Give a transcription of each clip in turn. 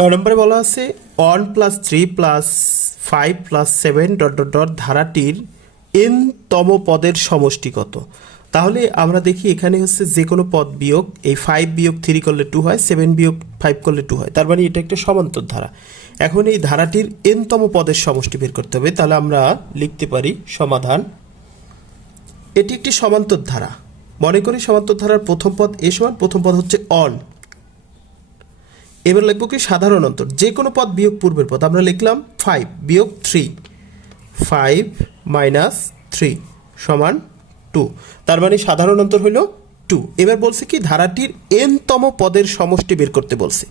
নম্বরে বলা আছে one plus three plus five plus seven dot dot dot ধারাটির N তম পদের সমষ্টি কত? তাহলে আমরা দেখি এখানে হচ্ছে যে কোনো পদ বিয়োগ, এই ফাইভ বিয়োগ থ্রি করলে টু হয় সেভেন বিয়োগ ফাইভ করলে টু হয়। তার মানে এটা একটা সমান্তর ধারা। এখন এই ধারাটির এনতম পদের সমষ্টি বের করতে হবে, তাহলে আমরা লিখতে পারি সমাধান। এটি একটি সমান্তর ধারা। মনে করি সমান্তর ধারার প্রথম পদ এ সমান, প্রথম পদ হচ্ছে অন এবার লিখব কি সাধারণ অন্তর। যে কোনো পদ বিয়োগ পূর্বের পদ। আমরা লিখলাম ফাইভ বিয়োগ থ্রি ফাইভ মাইনাস থ্রি সমান টু তার মানে সাধারণ অন্তর হইল টু এবার বলছে কি ধারাটির এনতম পদের সমষ্টি বের করতে বলছে।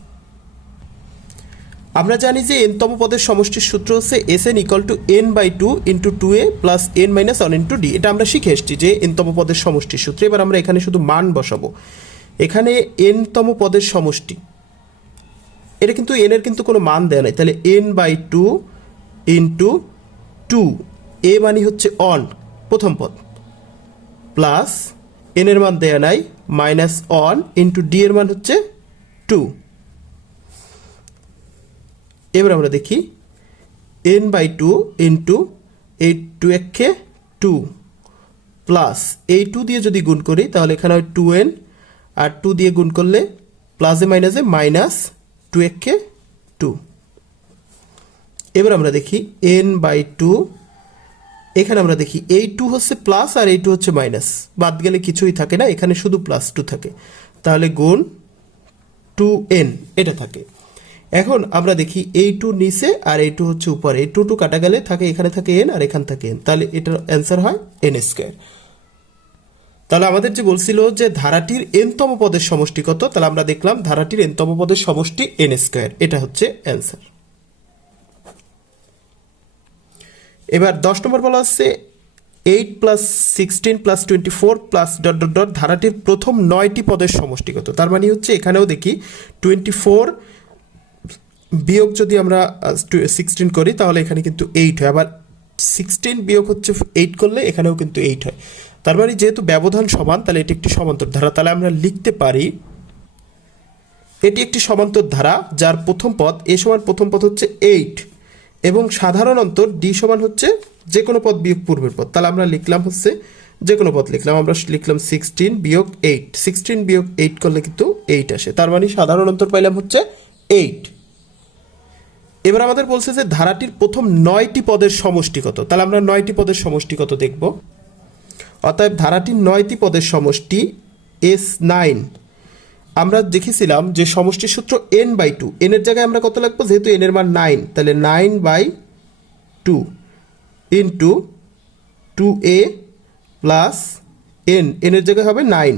আমরা জানি যে এনতম পদের সমষ্টির সূত্র হচ্ছে S N equal to N by two into two A plus N minus one into D এটা আমরা শিখে এসেছি যে এনতম পদের সমষ্টির সূত্র। এবার আমরা এখানে শুধু মান বসাবো। এখানে এনতম পদের সমষ্টি। এটা কিন্তু এন এর কিন্তু কোনো মান দেয় নাই। তাহলে N by two into two two A মানে হচ্ছে অন প্রথম পদ। প্লাস এন এর মান দেয়া নাই মাইনাস অন ইন্টু ডি এর মান হচ্ছে টু এবার আমরা দেখি এন বাই টু ইন্টু এই টু একে টু প্লাস এই টু দিয়ে যদি গুণ করি, তাহলে এখানে হয় টু এন আর টু দিয়ে গুণ করলে প্লাসে মাইনাসে মাইনাস টু একে টু। এবার আমরা দেখি এন বাই টু। এখানে আমরা দেখি এই টু হচ্ছে প্লাস আর এই টু হচ্ছে মাইনাস। বাদ গেলে কিছুই থাকে না, এখানে শুধু প্লাস টু থাকে। তাহলে গুণ টু এন, এটা থাকে। এখন আমরা দেখি এই টু নিচে আর এই টু হচ্ছে উপরে। এই টু টু কাটা গেলে থাকে, এখানে থাকে এন আর এখান থাকে এন। তাহলে এটার অ্যান্সার হয় এন স্কোয়ার। তাহলে আমাদের যে বলছিল যে ধারাটির এনতম পদের সমষ্টি কত তাহলে আমরা দেখলাম ধারাটির এনতম পদের সমষ্টি এন স্কোয়ার এটা হচ্ছে অ্যান্সার এবার দশ নম্বর বলা হচ্ছে eight plus sixteen plus twenty four plus dot dot dot ধারাটির প্রথম নয়টি পদের সমষ্টি কত তার মানে হচ্ছে এখানেও দেখি টোয়েন্টি ফোর বিয়োগ যদি আমরা সিক্সটিন করি, তাহলে এখানে কিন্তু এইট হয়। আবার সিক্সটিন বিয়োগ হচ্ছে এইট করলে এখানেও কিন্তু এইট হয়। তার মানে যেহেতু ব্যবধান সমান, তাহলে এটি একটি সমান্তর ধারা। তাহলে আমরা লিখতে পারি, এটি একটি সমান্তর ধারা, যার প্রথম পদ এ সমান প্রথম পদ হচ্ছে এইট এবং সাধারণ অন্তর ডি সমান হচ্ছে যে কোনো পদ বিয়োগ পূর্বের পদ। তাহলে আমরা লিখলাম হচ্ছে যে কোনো পদ লিখলাম। আমরা লিখলাম সিক্সটিন বিয়োগ এইট সিক্সটিন বিয়োগ এইট করলে কিন্তু এইট আসে। তার মানে সাধারণ অন্তর পাইলাম হচ্ছে এইট এবার আমাদের বলছে যে ধারাটির প্রথম নয়টি পদের সমষ্টি কত তাহলে আমরা নয়টি পদের সমষ্টি কত দেখব। অতএব ধারাটির নয়টি পদের সমষ্টি এস নাইন আমরা দেখেছিলাম যে সমষ্টির সূত্র এন বাই টু এনের জায়গায় আমরা কত লাগবো? যেহেতু এনের মান নাইন তাহলে nine by two into two A plus N এনের জায়গায় হবে nine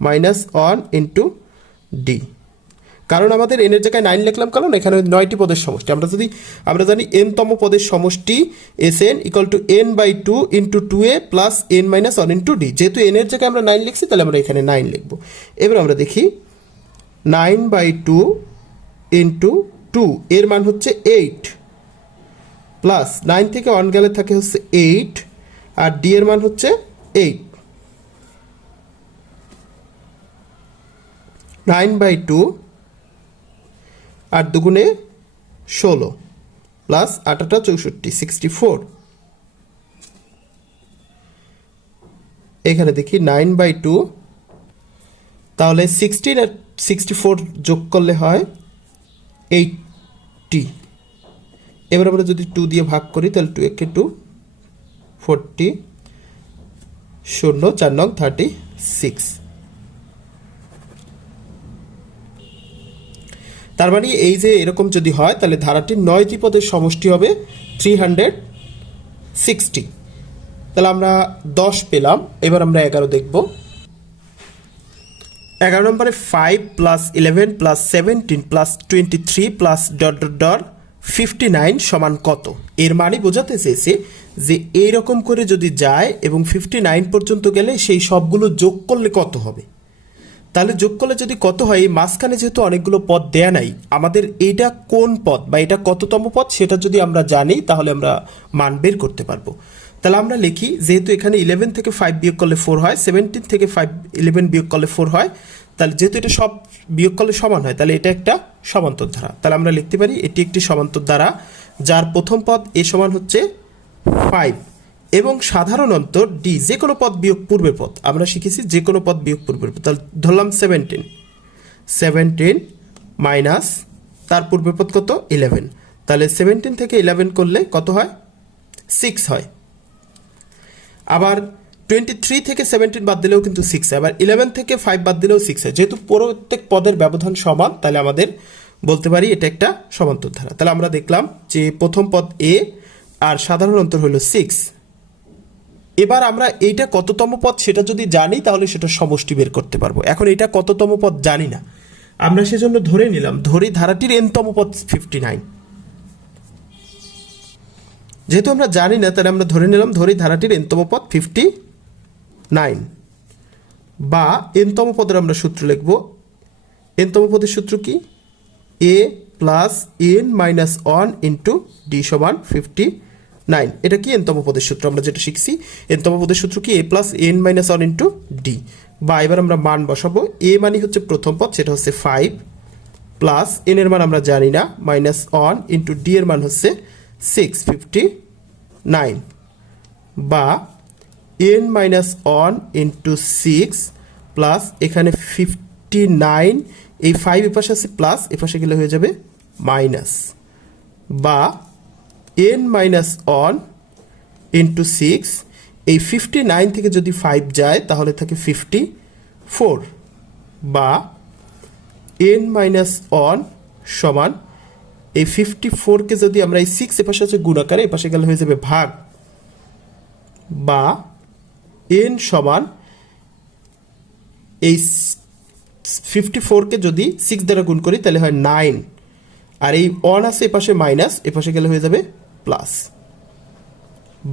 minus one into D কারণ আমাদের এনের জায়গায় নাইন লিখলাম, কারণ এখানে নয়টি পদের সমষ্টি। আমরা যদি আমরা জানি এন তম পদের সমষ্টি S N equal to N by two into two A plus N minus one into D যেহেতু এনের জায়গায় আমরা নাইন লিখছি, তাহলে আমরা এখানে নাইন লিখব। এবার আমরা দেখি nine by two into two এর মান হচ্ছে এইট প্লাস নাইন থেকে ওয়ান গেলে থাকে হচ্ছে এইট আর ডি এর মান হচ্ছে এইট নাইন বাই টু আর দুগুণে ষোলো প্লাস আটাটা চৌষট্টি সিক্সটি ফোর এখানে দেখি নাইন বাই টু তাহলে সিক্সটিন আর সিক্সটি ফোর যোগ করলে হয় এইটটি এবার আমরা যদি টু দিয়ে ভাগ করি, তাহলে টু একে টু ফোরটি শূন্য, চার নং থার্টি সিক্স তার মানে এই যে এরকম যদি হয়, তাহলে ধারাটির নয়টি পদের সমষ্টি হবে থ্রি হান্ড্রেড সিক্সটি তাহলে আমরা দশ পেলাম, এবার আমরা এগারো দেখব। এগারো নম্বরে five plus eleven plus seventeen plus twenty three plus dot dot dot fifty nine সমান কত? এর মানে বোঝাতে চেয়েছে যে এইরকম করে যদি যায় এবং ফিফটি নাইন পর্যন্ত গেলে সেই সবগুলো যোগ করলে কত হবে? তাহলে যোগ করলে যদি কত হয়? এই মাঝখানে যেহেতু অনেকগুলো পদ দেয়া নাই, আমাদের এইটা কোন পদ বা এটা কততম পদ সেটা যদি আমরা জানি, তাহলে আমরা মান বের করতে পারব। তাহলে আমরা লিখি, যেহেতু এখানে ইলেভেন থেকে ফাইভ বিয়োগ করলে ফোর হয় সেভেন্টিন থেকে ফাইভ ইলেভেন বিয়োগ করলে ফোর হয়, তাহলে যেহেতু এটা সব বিয়োগ করলে সমান হয়, তাহলে এটা একটা সমান্তর ধারা তাহলে আমরা লিখতে পারি, এটি একটি সমান্তর ধারা যার প্রথম পদ এ সমান হচ্ছে ফাইভ এবং সাধারণ অন্তর ডি যে কোনো পদ বিয়োগ পূর্বের পদ। আমরা শিখেছি যে কোনো পদ বিয়োগ পূর্বের পদ। তাহলে ধরলাম সেভেন্টিন সেভেন্টিন মাইনাস তার পূর্বের পদ কত? ইলেভেন তাহলে সেভেন্টিন থেকে ইলেভেন করলে কত হয়? সিক্স হয়। আবার টোয়েন্টি থ্রি থেকে সেভেন্টিন বাদ দিলেও কিন্তু সিক্স হয়। আবার ইলেভেন থেকে ফাইভ বাদ দিলেও সিক্স হয়। যেহেতু প্রত্যেক পদের ব্যবধান সমান, তাহলে আমাদের বলতে পারি এটা একটা সমান্তর ধারা তাহলে আমরা দেখলাম যে প্রথম পদ এ আর সাধারণ অন্তর হলো সিক্স এবার আমরা এইটা কততম পদ সেটা যদি জানি, তাহলে সেটা সমষ্টি বের করতে পারব। এখন এটা কততম পদ জানি না। আমরা সেজন্য ধরে নিলাম, ধরি ধারাটির এনতম পদ ফিফটি নাইন যেহেতু আমরা জানি না, তাহলে আমরা ধরে নিলাম, ধরি ধারাটির এনতম পদ ফিফটি নাইন বা এনতম পদের আমরা সূত্র লিখব। এনতম পদের সূত্র কি? A plus N minus one into D সমান ফিফটি নাইন। এটা কি এনতম পদের সূত্র? আমরা যেটা শিখছি এনতম পদের সূত্র কি? A plus N minus one into D বা এবার আমরা মান বসাবো। এ মানে হচ্ছে প্রথম পদ, সেটা হচ্ছে ফাইভ প্লাস এন এর মান আমরা জানি না। মাইনাস ওয়ান ইন্টু ডি এর মান হচ্ছে সিক্স ফিফটি নাইন বা N minus one into six plus এখানে ফিফটি নাইন এই ফাইভ এপাশে আছে প্লাস এপাশে গেলে হয়ে যাবে মাইনাস বা N minus one into six এই ফিফটি নাইন থেকে যদি ফাইভ যায়, তাহলে থাকে ফিফটি ফোর বা এন মাইনাস ওয়ান সমান, এই ফিফটি ফোরকে যদি আমরা এই সিক্স এপাশে হচ্ছে গুণাকারে এপাশে গেলে হয়ে যাবে ভাগ বা এন সমান এই ফিফটি ফোরকে যদি সিক্স দ্বারা গুণ করি, তাহলে হয় নাইন আর এই ওয়ান আছে এপাশে মাইনাস এপাশে গেলে হয়ে যাবে প্লাস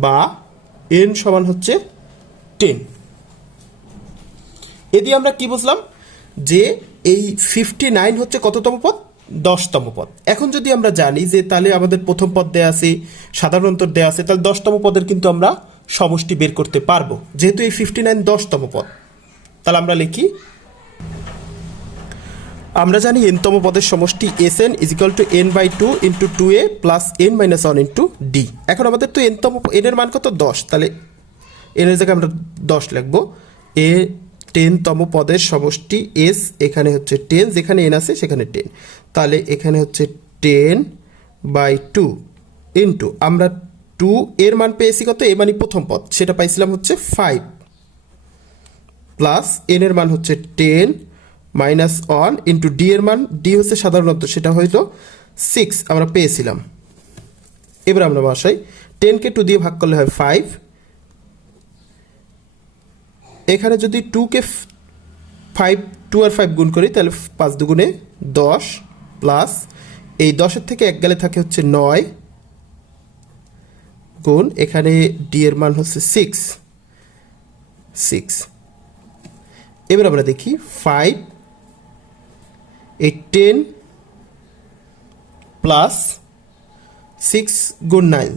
বা এন সমান হচ্ছে টেন এদি আমরা কি বুঝলাম? যে এই ফিফটি নাইন হচ্ছে কততম পদ? দশতম পদ। এখন যদি আমরা জানি যে তাহলে আমাদের প্রথম পদ দেয়া আছে সাধারণত দেয়া আছে, তাহলে দশতম পদের কিন্তু আমরা সমষ্টি বের করতে পারব। যেহেতু এই ফিফটি নাইন দশতম পদ। তাহলে আমরা লিখি আমরা জানি এনতম পদের সমষ্টি S N equal to N by two into two A plus N minus one into D এখন আমাদের তো এনতম এন এর মান কত? দশ। তাহলে এন এর জায়গায় আমরা দশ লিখব। এ টেনতম পদের সমষ্টি এস এখানে হচ্ছে টেন যেখানে এন আছে সেখানে টেন তাহলে এখানে হচ্ছে টেন বাই টু ইন্টু আমরা টু এর মান পেয়েছি কত? এ মানে প্রথম পদ। সেটা পাইছিলাম হচ্ছে ফাইভ প্লাস এন এর মান হচ্ছে ten minus one into D এর মান, ডি হচ্ছে সাধারণত, সেটা হয়তো সিক্স আমরা পেয়েছিলাম। এবার আমরা বসাই টেনকে টু দিয়ে ভাগ করলে হয় ফাইভ। এখানে যদি টুকে ফাইভ, টু আর ফাইভ গুণ করি, তাহলে পাঁচ দুগুণে দশ প্লাস এই দশের থেকে এক গেলে থাকে হচ্ছে নয় গুণ, এখানে ডি এর মান হচ্ছে সিক্স। সিক্স। এবার আমরা দেখি ফাইভ এই টেন প্লাস সিক্স গুণ নাইন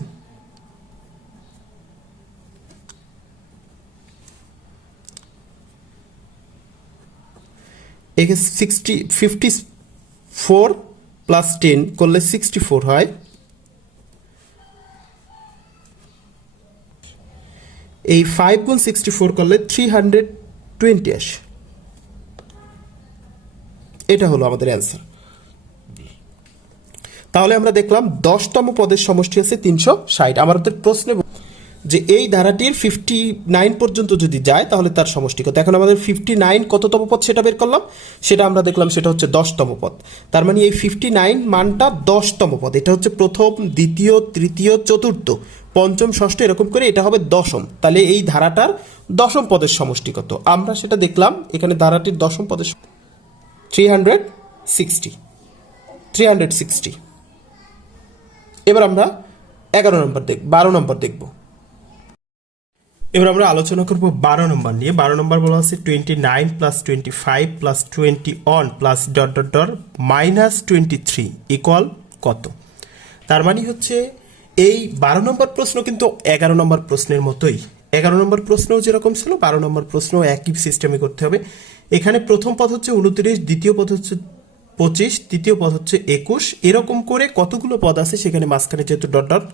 এখানে sixty fifty four plus ten করলে সিক্সটি ফোর হয়। এই ফাইভ গুণ সিক্সটি ফোর করলে থ্রি হান্ড্রেড টোয়েন্টি আসে। এটা হলো আমাদের অ্যান্সার তাহলে আমরা দেখলাম দশতম পদের সমষ্টি আছে তিনশো ষাট। আমাদের প্রশ্নে যে এই ধারাটির ফিফটি নাইন পর্যন্ত যদি যায়, তাহলে তার সমষ্টি কত? এখন আমাদের ফিফটি নাইন কততম পদ সেটা বের করলাম। সেটা আমরা দেখলাম সেটা হচ্ছে দশতম পদ। তার মানে এই ফিফটি নাইন মানটা দশতম পদ। এটা হচ্ছে প্রথম, দ্বিতীয়, তৃতীয়, চতুর্থ, পঞ্চম, ষষ্ঠ, এরকম করে এটা হবে দশম। তাহলে এই ধারাটার দশম পদের সমষ্টি কত? আমরা সেটা দেখলাম, এখানে ধারাটির দশম পদের three hundred sixty three hundred sixty এবার আমরা এগারো নম্বর দেখ, বারো নম্বর দেখব। এবার আমরা আলোচনা করব বারো নম্বর নিয়ে। বারো নম্বর বলা হচ্ছে twenty nine plus twenty five plus twenty one plus dot dot dot minus twenty three equal কত? তার মানে হচ্ছে এই বারো নম্বর প্রশ্ন কিন্তু এগারো নম্বর প্রশ্নের মতোই। এগারো নম্বর প্রশ্নও যেরকম ছিল, বারো নম্বর প্রশ্ন একই সিস্টেমে করতে হবে। এখানে প্রথম পথ হচ্ছে উনত্রিশ, দ্বিতীয় পদ হচ্ছে পঁচিশ, তৃতীয় পদ হচ্ছে একুশ। এরকম করে কতগুলো পদ আছে সেখানে মাঝখানে যেহেতু ডট ডট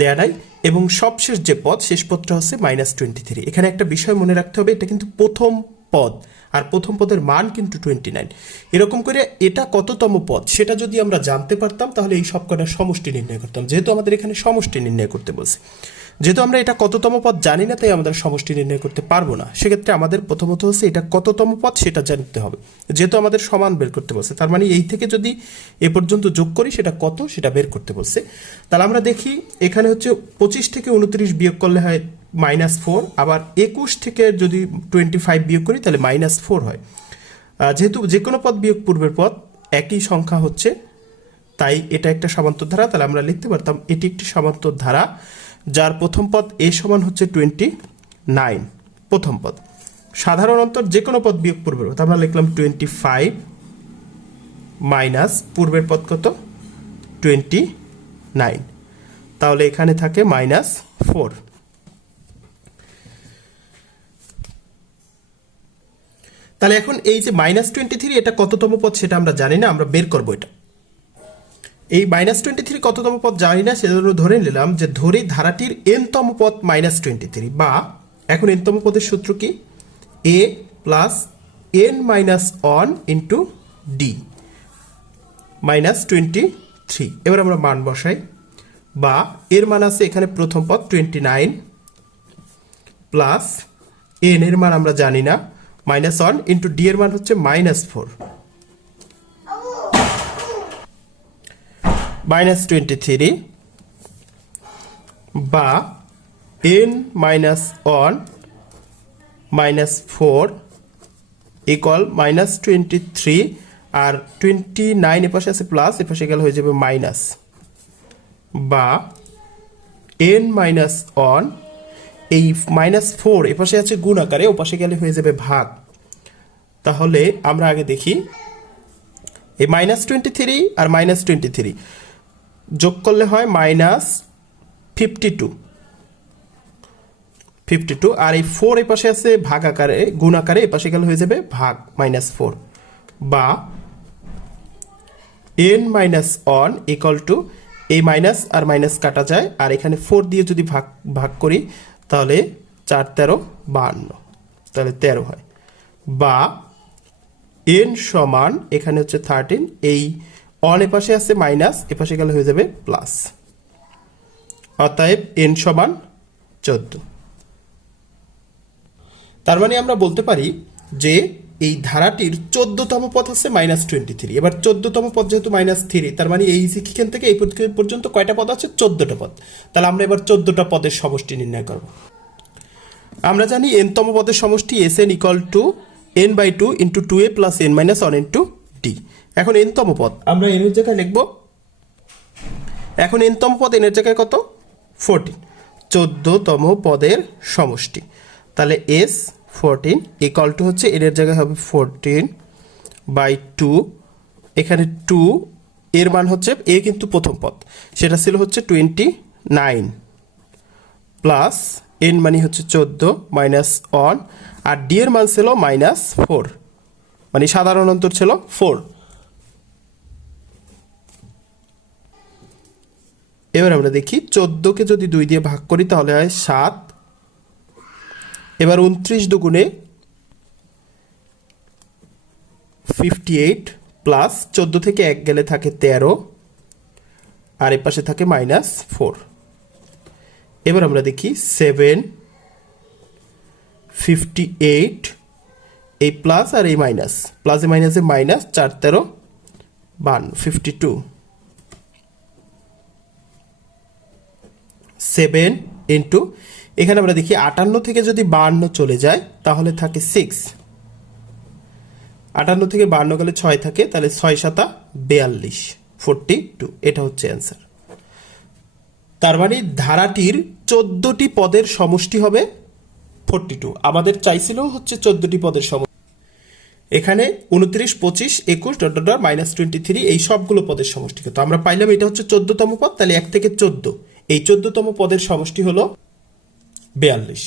দেয়া নাই, এবং সবশেষ যে পদ, শেষ পদটা হচ্ছে মাইনাস টোয়েন্টি থ্রি এখানে একটা বিষয় মনে রাখতে হবে, এটা কিন্তু প্রথম পদ, আর প্রথম পদের মান কিন্তু টোয়েন্টি নাইন এরকম করে এটা কততম পদ, সেটা যদি আমরা জানতে পারতাম, তাহলে এই সব কটার সমষ্টি নির্ণয় করতাম, যেহেতু আমাদের এখানে সমষ্টি নির্ণয় করতে বলছে। যেহেতু আমরা এটা কততম পদ জানি না, তাই আমাদের সমষ্টি নির্ণয় করতে পারব না। সেক্ষেত্রে আমাদের প্রথমত হচ্ছে এটা কততম পদ সেটা জানতে হবে। যেহেতু আমাদের সমান বের করতে বলছে, তার মানে এই থেকে যদি এ পর্যন্ত যোগ করি, সেটা কত সেটা বের করতে বলছে। তাহলে আমরা দেখি এখানে হচ্ছে পঁচিশ থেকে উনত্রিশ বিয়োগ করলে হয় মাইনাস ফোর, আবার একুশ থেকে যদি টোয়েন্টি ফাইভ বিয়োগ করি, তাহলে মাইনাস ফোর হয়। যেহেতু যে কোনো পদ বিয়োগ পূর্বের পদ একই সংখ্যা হচ্ছে, তাই এটা একটা সমান্তর ধারা। তাহলে আমরা লিখতে পারতাম এটি একটি সমান্তর ধারা। যার প্রথম পদ এ সমান হচ্ছে টোয়েন্টি নাইন প্রথম পদ। সাধারণ অন্তর যে কোনো পদ বিয়োগ পূর্বের পদ। আমরা লিখলাম টোয়েন্টি ফাইভ মাইনাস পূর্বের পদ কত? টোয়েন্টি নাইন তাহলে এখানে থাকে মাইনাস ফোর তাহলে এখন এই যে মাইনাস টোয়েন্টি থ্রি এটা কততম পদ সেটা আমরা জানি না, আমরা বের করব এটা। এই মাইনাস টোয়েন্টি থ্রি কততম পদ জানি না, সেজন্য ধরে নিলাম যে ধরে ধারাটির এনতম পদ মাইনাস টোয়েন্টি থ্রি বা এখন এনতম পদের সূত্র কি? A plus N minus one into D minus twenty three এবার আমরা মান বসাই। বা এর মান আছে এখানে প্রথম পদ টোয়েন্টি নাইন প্লাস এন এর মান আমরা জানি না। মাইনাস ওয়ান ইন্টু ডি এর মান হচ্ছে minus four minus twenty three বা N minus one minus four equal minus twenty three আর টোয়েন্টি নাইন এপাশে আছে প্লাস এপাশে গেলে হয়ে যাবে মাইনাস বা এন মাইনাস ওয়ান এই মাইনাস ফোর এপাশে আছে গুণ আকারে ওপাশে গেলে হয়ে যাবে ভাগ। তাহলে আমরা আগে দেখি, এই মাইনাস টোয়েন্টি থ্রি আর মাইনাস টোয়েন্টি থ্রি যোগ করলে হয় minus fifty two fifty two আর এই ফোর এই পাশে আছে ভাগ আকারে, গুণ আকারে এ পাশে গেলে হয়ে যাবে ভাগ মাইনাস ফোর বা N minus one equal to এই মাইনাস আর মাইনাস কাটা যায়। আর এখানে ফোর দিয়ে যদি ভাগ ভাগ করি, তাহলে চার, তেরো, বাহান্ন। তাহলে তেরো হয়। বা এন সমান, এখানে হচ্ছে থার্টিন এই অন এপাশে আছে মাইনাস এপাশে গেলে হয়ে যাবে প্লাস। অতএব এন সমান চোদ্দ। তার মানে আমরা বলতে পারি যে এই ধারাটির চোদ্দতম পদ হচ্ছে মাইনাস টোয়েন্টি থ্রি। এবার চোদ্দতম পদ যেহেতু মাইনাস থ্রি, তার মানে এই শিক্ষণ থেকে এই পর্যন্ত কয়টা পদ আছে? চোদ্দটা পদ। তাহলে আমরা এবার চোদ্দটা পদের সমষ্টি নির্ণয় করব। আমরা জানি এনতম পদের সমষ্টি S N equal to N by two into two A plus N minus one into D এখন এনতম পদ। আমরা এনের জায়গায় লিখব। এখন এনতম পদ এনের জায়গায় কত? ফোরটিন চোদ্দতম পদের সমষ্টি। তাহলে এস ফোরটিন ইকাল টু হচ্ছে এনের জায়গায় হবে ফোরটিন বাই টু এখানে টু এর মান হচ্ছে এ কিন্তু প্রথম পদ। সেটা ছিল হচ্ছে টোয়েন্টি নাইন প্লাস এন মানে হচ্ছে চোদ্দ মাইনাস ওয়ান আর ডি এর মান ছিল মাইনাস ফোর মানে সাধারণ অন্তর ছিল ফোর এবার আমরা দেখি চোদ্দোকে যদি দুই দিয়ে ভাগ করি, তাহলে হয় সাত। এবার উনত্রিশ দুগুণে ফিফটি এইট প্লাস চোদ্দ থেকে এক গেলে থাকে তেরো, আর এ পাশে থাকে মাইনাস ফোর এবার আমরা দেখি সেভেন ফিফটি এইট এই প্লাস আর এই মাইনাস প্লাসে মাইনাসে মাইনাস চার তেরো বান ফিফটি টু সেভেন ইন্টু এখানে আমরা দেখি আটান্ন থেকে যদি বাহান্ন চলে যায়, তাহলে থাকে সিক্স আটান্ন থেকে বাহান্ন গেলে ছয় থাকে, তাহলে ছয় সাতা বেয়াল্লিশ ফোরটি টু এটা হচ্ছে অ্যান্সার তার মানে ধারাটির চোদ্দটি পদের সমষ্টি হবে ফোরটি টু আমাদের চাইছিল হচ্ছে চোদ্দটি পদের সমষ্টি। এখানে উনত্রিশ, পঁচিশ, একুশ, dot dot minus twenty three এই সবগুলো পদের সমষ্টি কত আমরা পাইলাম এটা হচ্ছে চোদ্দতম পদ, তাহলে এক থেকে চোদ্দ। এই চোদ্দতম পদের সমষ্টি হল বেয়াল্লিশ।